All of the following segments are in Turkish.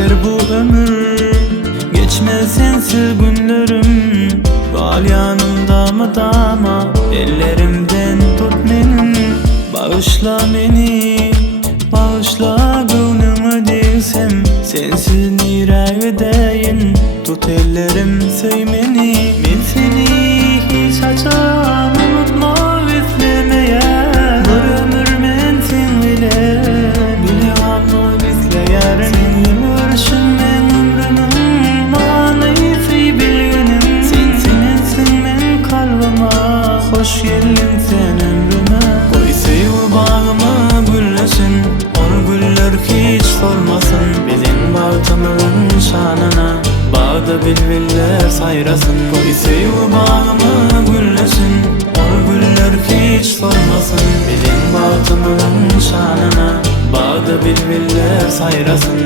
Geçer bu ömür, geçmez sensiz günlerim. Gal yanımda mı dama, ellerimden tut benim. Bağışla beni, bağışla gönlümü değilsem. Sensiz nire gideyin, tut ellerim söy beni. Ben seni hiç açan unutma izlemeye. Bir ömür men sen bile, bile ama izleyerim. Senin görüşünden ömrümün manayı bilgenim. Sen sensin men kalbime, hoş geldin sen ömrüme. Koy sevgi bağıma güllesin, o güller hiç solmasın. Bizim bağıtımın şanına, bağda bülbüller sayrasın. Koy sevgi bağıma güllesin, o güller hiç solmasın. Bizim bağıtımın şanına, bağda bülbüller sayrasın.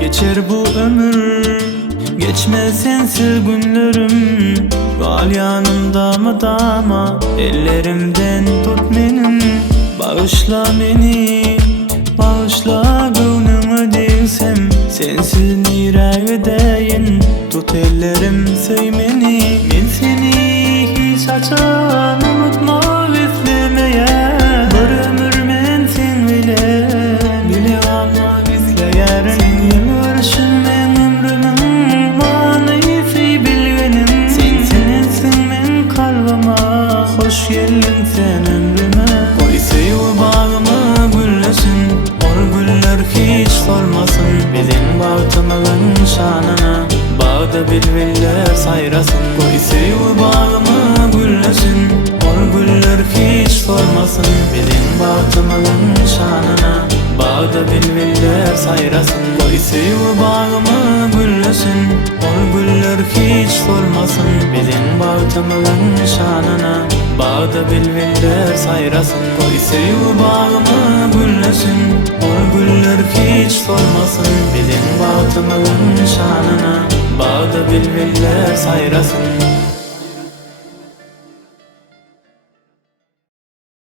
Geçer bu ömür, geçmez sensiz günlerim. Gal yanımda mı dama, ellerimden tut benim. Bağışla beni, bağışla gönlümü değilsem. Sensiz nire gideyin, tut ellerim söy beni. Ben seni hiç açan unutma izlemeye. Bir ömür men sen bile, bile ama izleyerim. Senin görüşünden ömrümün manayı bilgenim. Sen sensin men kalbime, hoş geldin sen ömrüme. Koy sevgi bağıma güllesin, o güller hiç solmasın. Bizim bağıtımın şanına, bağda bülbüller sayrasın. Koy sevgi bağıma güllesin, o güller hiç solmasın. Bizim bağıtımın şanına, bağda bülbüller sayrasın. Koy sevgi bağıma güllesin, o güller hiç solmasın. Bizim bağıtımın şanına, bağda bülbüller sayrasın. Koy sevgi bağıma güllesin, o güller hiç solmasın. Bizim bağıtımın şanına, bağda bülbüller sayrasın.